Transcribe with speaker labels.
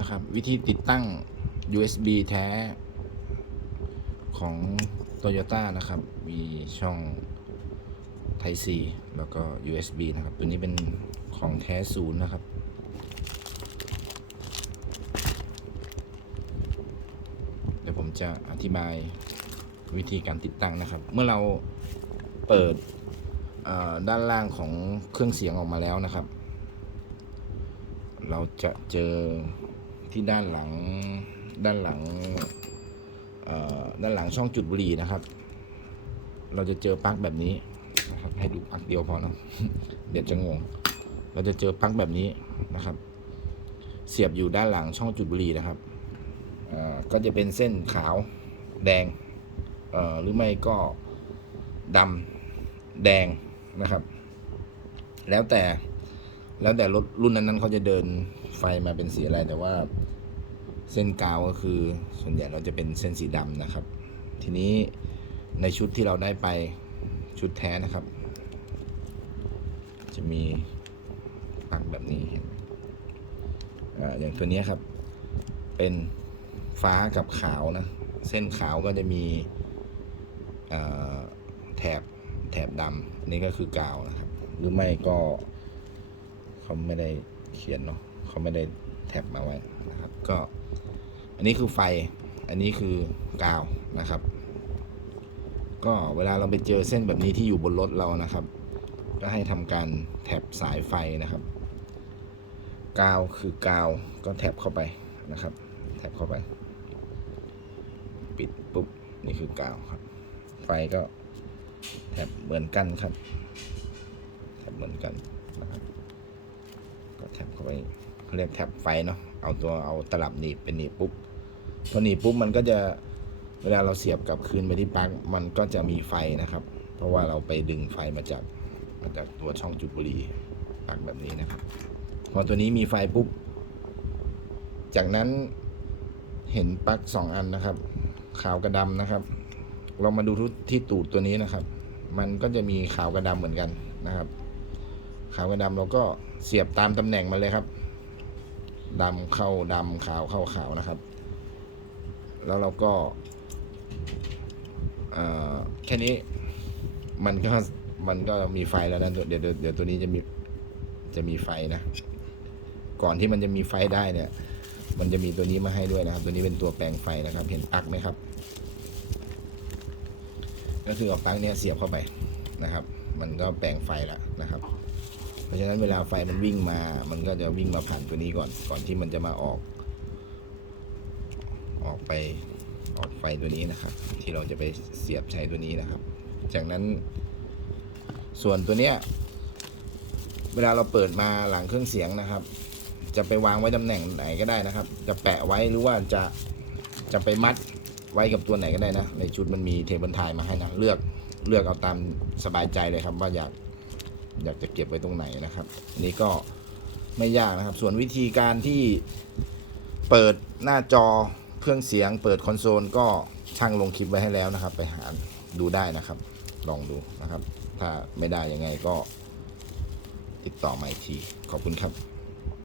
Speaker 1: นะครับ วิธีติดตั้ง USB แท้ของ Toyota นะครับ มีช่อง Type C แล้วก็ USB นะครับ ตัวนี้เป็นของแท้ศูนย์นะครับ เดี๋ยวผมจะอธิบายวิธีการติดตั้งนะครับ เมื่อเราเปิดด้านล่างของเครื่องเสียงออกมาแล้วนะครับ เราจะเจอ ที่ด้านหลังด้านหลังด้านหลังช่องจุดบุหรี่นะครับ เราจะเจอปลั๊กแบบนี้นะครับให้ดูปลั๊กเดียวพอเนาะเดี๋ยวจะงง เราจะเจอปลั๊กแบบนี้นะครับ เสียบอยู่ด้านหลังช่องจุดบุหรี่นะครับอ่อก็จะเป็นเส้นขาวแดงอ่อหรือไม่ก็ดำแดงนะครับ แล้วแต่แล้วแต่รถรุ่นนั้นๆเขาจะเดิน ไฟมาเป็นสีอะไรแต่ว่าเส้นกาวก็คือส่วนใหญ่เราจะเป็นเส้นสีดำนะครับ ทีนี้ในชุดที่เราได้ไปชุดแท้นะครับ จะมีปักแบบนี้เห็นอ่าอย่างตัวนี้ครับ เป็นฟ้ากับขาวนะ เส้นขาวก็จะมีแถบแถบดำนี่ก็คือกาวนะครับ หรือไม่ก็เขาไม่ได้เขียนเนาะ เขาไม่ได้แท็บมาไว้นะครับ ก็ อันนี้คือไฟ อันนี้คือกาวนะครับ ก็เวลาเราไปเจอเส้นแบบนี้ที่อยู่บนรถเรานะครับ ก็ให้ทำการแท็บสายไฟนะครับ กาวคือกาวก็แท็บเข้าไปนะครับ แท็บเข้าไป ปิดปุ๊บนี่คือกาวครับ ไฟก็แท็บเหมือนกันครับ แท็บเหมือนกันนะครับ ก็แท็บเข้าไป เขาเรียกแท็บไฟเนาะเอาตัวเอาตลับหนีบเป็นหนีบปุ๊บพอหนีบปุ๊บมันก็จะเวลาเราเสียบกลับคืนไปที่ปลั๊กมันก็จะมีไฟนะครับ เพราะว่าเราไปดึงไฟมาจากมาจากตัวช่องจุดบุหรี่ปลั๊กแบบนี้นะครับ พอตัวนี้มีไฟปุ๊บจากนั้นเห็นปลั๊กสองอันนะครับ ขาวกับดำนะครับ เรามาดูที่ตูดตัวนี้นะครับ มันก็จะมีขาวกับดำเหมือนกันนะครับ ขาวกับดำเราก็เสียบตามตำแหน่งมาเลยครับ ดำเข้าดำขาวเข้าขาวนะครับ แล้วเราก็เออแค่นี้มันก็มันก็มีไฟแล้วนะเดี๋ยวเดี๋ยวเดี๋ยวตัวนี้จะมีจะมีไฟนะ ก่อนที่มันจะมีไฟได้เนี่ย มันจะมีตัวนี้มาให้ด้วยนะครับ ตัวนี้เป็นตัวแปลงไฟนะครับ เห็นปลั๊กไหมครับ ก็คือเอาปลั๊กเนี้ยเสียบเข้าไปนะครับ มันก็แปลงไฟแล้วนะครับ เพราะฉะนั้นเวลาไฟมันวิ่งมา มันก็จะวิ่งมาผ่านตัวนี้ก่อน ก่อนที่มันจะมาออก ออกไปออกไฟตัวนี้นะครับ ที่เราจะไปเสียบใช้ตัวนี้นะครับ จากนั้น ส่วนตัวเนี้ย เวลาเราเปิดมาหลังเครื่องเสียงนะครับ จะไปวางไว้ตำแหน่งไหนก็ได้นะครับ จะแปะไว้หรือว่าจะจะไปมัดไว้กับตัวไหนก็ได้นะ ในชุดมันมีเทเบิลไทยมาให้นะ เลือกเลือกเอาตามสบายใจเลยครับว่าอยาก อยากจะเก็บไว้ตรงไหนนะครับอันนี้ก็ไม่ยากนะครับ ส่วนวิธีการที่เปิดหน้าจอเครื่องเสียง เปิดคอนโซลก็ช่างลงคลิปไว้ให้แล้วนะครับ ไปหาดูได้นะครับ ลองดูนะครับ ถ้าไม่ได้ยังไงก็ติดต่อมาอีกที ขอบคุณครับ